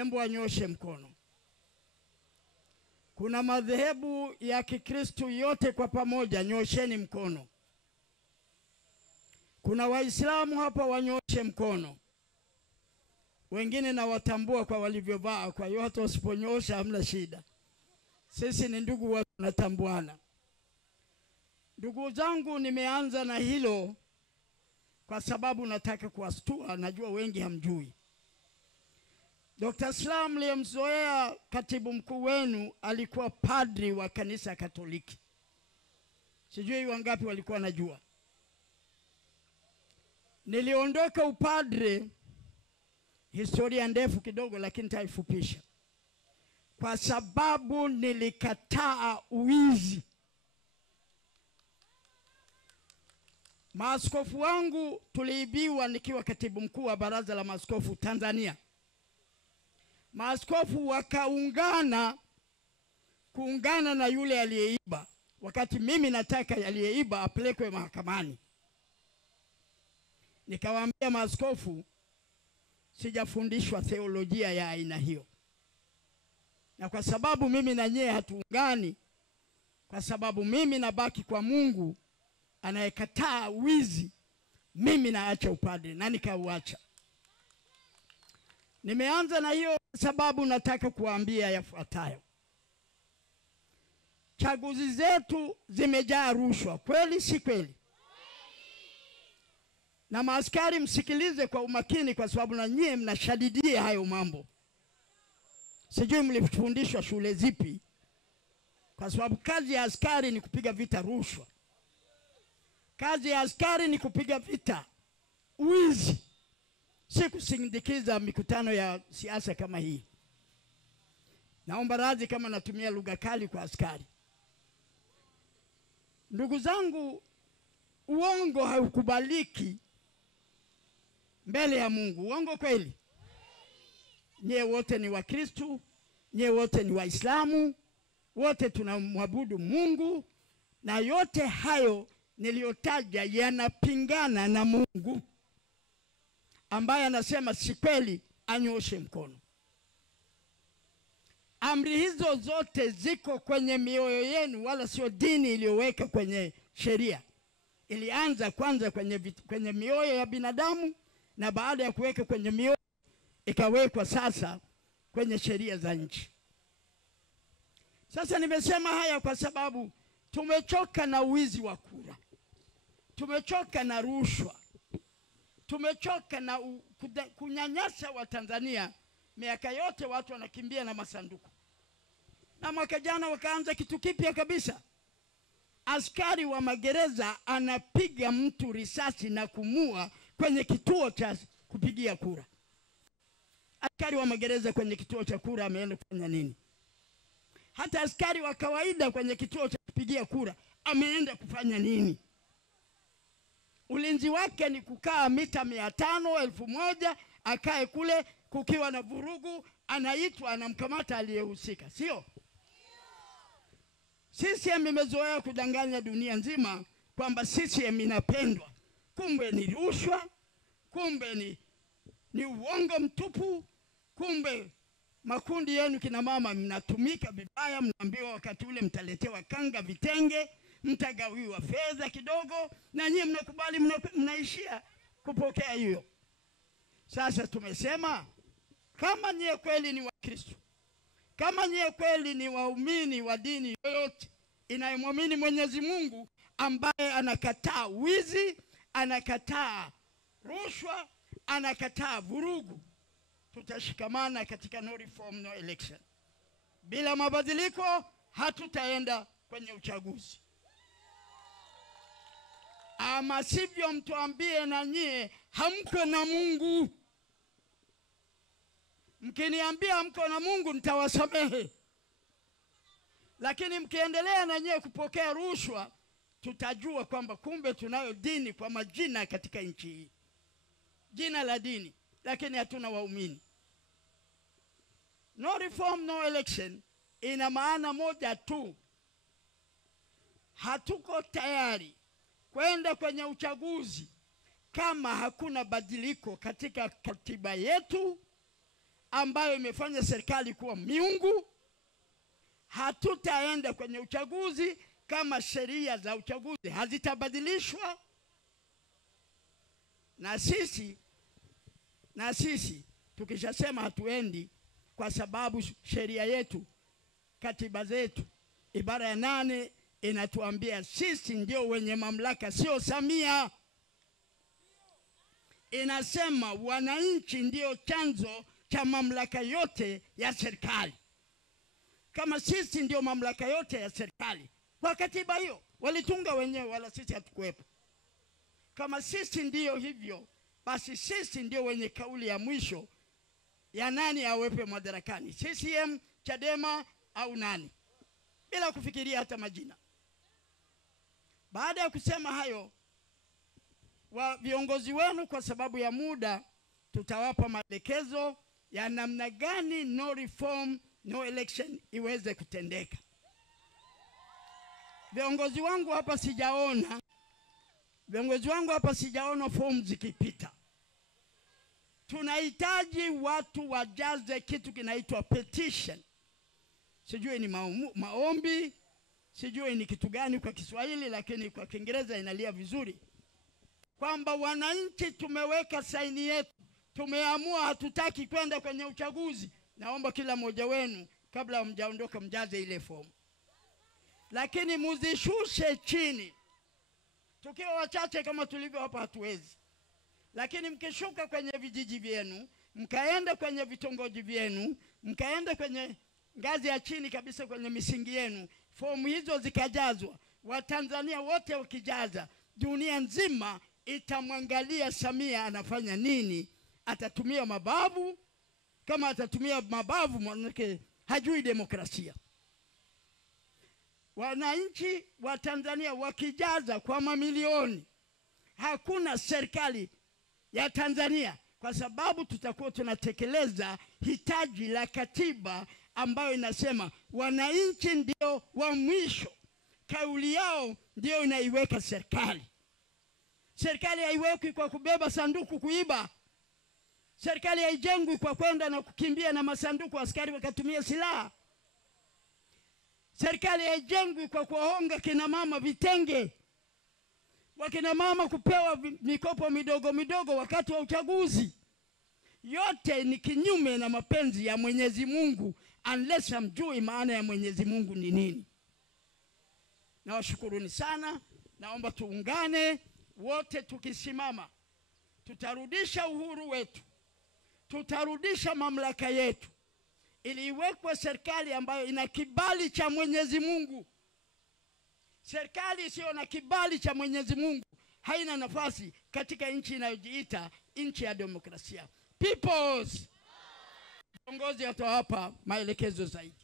Embu anyoshe mkono. Kuna madhehebu ya Kikristo yote kwa pamoja, nyosheni mkono. Kuna Waislamu hapa, wanyoshe mkono. Wengine na watambua kwa walivyovaa, kwa hiyo hata usiponyosha hamna shida. Sisi ni ndugu wa tunatambuana. Ndugu zangu, nimeanza na hilo kwa sababu nataka kuwastua, najua wengi hamjui. Dr. Slaa mliyemzoea katibu mkuu wenu alikuwa padri wa kanisa Katoliki. Sijui wangapi walikuwa najua. Niliondoka upadre, historia ndefu kidogo lakini nitaifupisha, kwa sababu nilikataa uizi. Maaskofu wangu tuliibiwa nikiwa katibu mkuu wa Baraza la Maaskofu Tanzania. Maaskofu wakaungana na yule aliyeiba, wakati mimi nataka aliyeiba apelekwe mahakamani. Nikawaambia maaskofu, sijafundishwa theolojia ya aina hiyo. Na kwa sababu mimi na nyie hatuungani, kwa sababu mimi nabaki kwa Mungu anayekataa wizi, mimi naacha upadre, na nikauacha. Nimeanza na hiyo sababu nataka kuambia yafuatayo. Chaguzi zetu zimejaa rushwa, kweli si kweli? Na maaskari msikilize kwa umakini, kwa sababu na nyie mnashadidia hayo mambo. Sijui mlifundishwa shule zipi, kwa sababu kazi ya askari ni kupiga vita rushwa. Kazi ya askari ni kupiga vita uizi, si kusindikiza mikutano ya siasa kama hii. Naomba radhi kama natumia lugha kali kwa askari. Ndugu zangu, uongo haukubaliki mbele ya Mungu. Uongo kweli? Nyie wote ni Wakristo, nyie wote ni Waislamu, wote tunamwabudu Mungu, na yote hayo niliyotaja yanapingana na Mungu ambaye anasema si kweli, anyoshe mkono. Amri hizo zote ziko kwenye mioyo yenu, wala sio dini iliyoweka kwenye sheria. Ilianza kwanza kwenye mioyo ya binadamu, na baada ya kuweka kwenye mioyo ikawekwa sasa kwenye sheria za nchi. Sasa nimesema haya kwa sababu tumechoka na uwizi wa kura. Tumechoka na rushwa. Tumechoka na kunyanyasa wa Tanzania. Miaka yote watu wanakimbia na masanduku. Na mwaka jana wakaanza kitu kipya kabisa. Askari wa magereza anapiga mtu risasi na kumua kwenye kituo cha kupigia kura. Askari wa magereza kwenye kituo cha kura ameenda kufanya nini? Hata askari wa kawaida kwenye kituo cha kupigia kura ameenda kufanya nini? Ulinzi wake ni kukaa mita 500, 1000, akae kule, kukiwa na vurugu anaitwa, anamkamata aliyehusika, sio? CCM imezoea kudanganya dunia nzima kwamba CCM inapendwa. Kumbe ni rushwa, kumbe ni uongo mtupu. Kumbe makundi yenu kina mama mnatumika vibaya, mnaambiwa wakati ule mtaletewa kanga, vitenge, mtagawiwa fedha kidogo, na nyinyi mnakubali, mnaishia kupokea hiyo. Sasa tumesema kama nyie kweli ni Wakristo, kama nyie kweli ni waumini wa dini yoyote inayomwamini Mwenyezi Mungu, ambaye anakataa wizi, anakataa rushwa, anakataa vurugu, tutashikamana katika no reform no election. Bila mabadiliko hatutaenda kwenye uchaguzi. Ama sivyo mtuambie na nyie hamko na Mungu. Mkiniambia hamko na Mungu nitawasamehe. Lakini mkiendelea na nyie kupokea rushwa, tutajua kwamba kumbe tunayo dini kwa majina katika nchi hii. Jina la dini, lakini hatuna waumini. No reform no election ina maana moja tu. Hatuko tayari kwenda kwenye uchaguzi kama hakuna badiliko katika katiba yetu ambayo imefanya serikali kuwa miungu. Hatutaenda kwenye uchaguzi kama sheria za uchaguzi hazitabadilishwa. Na sisi tukishasema hatuendi, kwa sababu sheria yetu, katiba zetu, ibara ya 8 inatuambia sisi ndio wenye mamlaka, sio Samia. Inasema wananchi ndio chanzo cha mamlaka yote ya serikali. Kama sisi ndio mamlaka yote ya serikali, kwa katiba hiyo walitunga wenyewe, wala sisi hatukuwepo. Kama sisi ndio hivyo, basi sisi ndio wenye kauli ya mwisho ya nani awepe madarakani, CCM, Chadema au nani, bila kufikiria hata majina. Baada ya kusema hayo, wa viongozi wenu, kwa sababu ya muda, tutawapa maelekezo ya namna gani no reform no election iweze kutendeka. Viongozi wangu hapa sijaona fomu zikipita. Tunahitaji watu wajaze kitu kinaitwa petition. Sijui ni maombi, sijui ni kitu gani kwa Kiswahili, lakini kwa Kiingereza inalia vizuri. Kwamba wananchi tumeweka saini yetu, tumeamua hatutaki kwenda kwenye uchaguzi. Naomba kila mmoja wenu kabla mjaondoka mjaze ile fomu. Lakini muzishushe chini. Tukiwa wachache kama tulivyo hapa hatuwezi. Lakini mkishuka kwenye vijiji vyenu, mkaenda kwenye vitongoji vyenu, mkaenda kwenye ngazi ya chini kabisa kwenye misingi yenu, fomu hizo zikajazwa, Watanzania wote wakijaza, dunia nzima itamwangalia Samia anafanya nini. Atatumia mabavu. Kama atatumia mabavu, mwanake hajui demokrasia. Wananchi wa Tanzania wakijaza kwa mamilioni, hakuna serikali ya Tanzania, kwa sababu tutakuwa tunatekeleza hitaji la katiba ambayo inasema wananchi ndio wa mwisho. Kauli yao ndio inaiweka serikali. Serikali haiweki kwa kubeba sanduku kuiba. Serikali haijengwi kwa kwenda na kukimbia na masanduku askari wakatumia silaha. Serikali haijengwi kwa kuhonga kina mama vitenge, wakina mama kupewa mikopo midogo midogo wakati wa uchaguzi. Yote ni kinyume na mapenzi ya Mwenyezi Mungu, unless hamjui maana ya Mwenyezi Mungu ni nini. Nawashukuruni sana. Naomba tuungane wote, tukisimama tutarudisha uhuru wetu, tutarudisha mamlaka yetu, ili iwekwe serikali ambayo ina kibali cha Mwenyezi Mungu. Serikali isiyo na kibali cha Mwenyezi Mungu haina nafasi katika nchi inayojiita nchi ya demokrasia. Peoples, viongozi watawapa maelekezo zaidi.